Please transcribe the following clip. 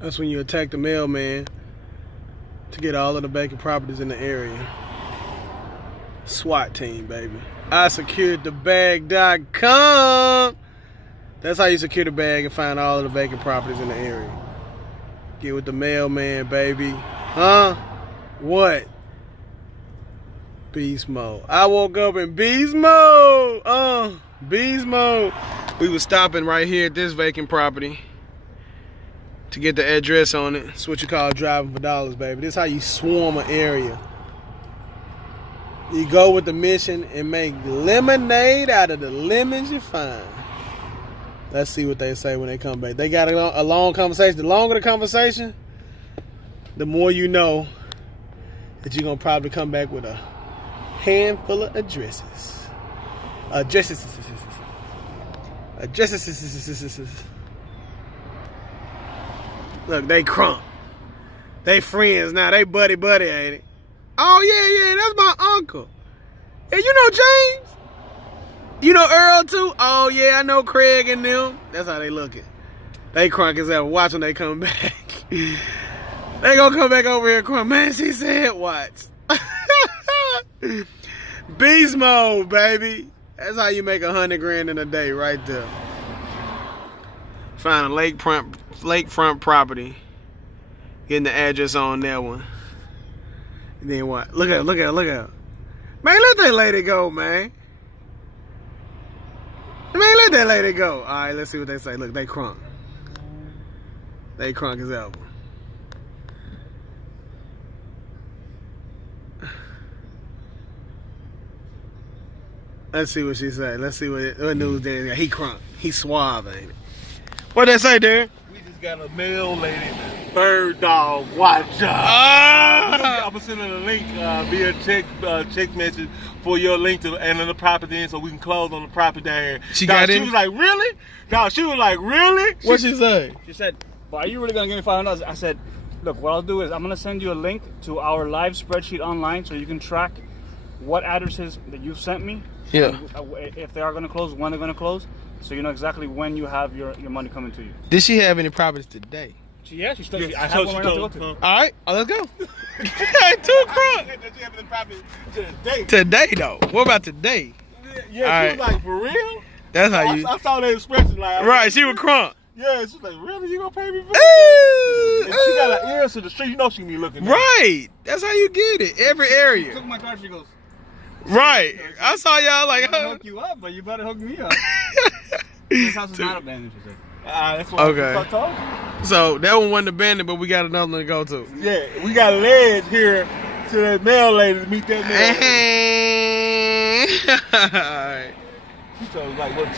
That's when you attack the mailman to get all of the vacant properties in the area. SWAT team, baby. ISecuredTheBag.com. That's how you secure the bag and find all of the vacant properties in the area. Get with the mailman, baby. Huh? What? Beast mode. I woke up in beast mode. Beast mode. We was stopping right here at this vacant property to get the address on it. It's what you call driving for dollars, baby. This is how you swarm an area. You go with the mission and make lemonade out of the lemons you find. Let's see what they say when they come back. They got a long conversation. The longer the conversation, the more you know that you're going to probably come back with a handful of addresses. Addresses. Look, they crunk. They friends now. They buddy, ain't it? Oh, yeah, that's my uncle. Hey, you know James? You know Earl, too? Oh, yeah, I know Craig and them. That's how they looking. They crunk as ever. Watch when they come back. They gonna come back over here and crunk. Man, she said watch. Beast mode, baby. That's how you make $100 grand in a day right there. Find a lakefront property. Getting the address on that one. And then what? Look at. Man, let that lady go, man. Man, let that lady go. All right, let's see what they say. Look, they crunk. They crunk as ever. Let's see what she say. Let's see what news there is. He crunk. He suave, ain't it? What they say, Darren? We just got a mail lady. Bird dog, watch out. I'm gonna send her a link via text message for your link to enter the property in so we can close on the property down here. She got in? She was like, really? No, she was like, really? What she say? She said, well, are you really gonna give me $500? I said, look, what I'll do is I'm gonna send you a link to our live spreadsheet online so you can track what addresses that you've sent me. Yeah. If they are gonna close, when they're gonna close, so you know exactly when you have your money coming to you. Did she have any properties today? Yeah, she still. I have one right now to go to. All right, let's go. 2 crunk. Today though. What about today? Yeah, she was like, for real? That's how you. I saw the expression like. Right, she was crunk. Yeah, she was like, really? You gonna pay me for that? And she got her ears to the street. You know she be looking. Right. That's how you get it. Every area. Took my car. She goes. Right. I saw y'all like. I'm gonna hook you up, but you better hook me up. This house is not abandoned, she said. That's what Okay. I told you. So that one wasn't abandoned, but we got another one to go to. Yeah, we got legs here to that mail lady to meet that mail lady. All right. She told us like, what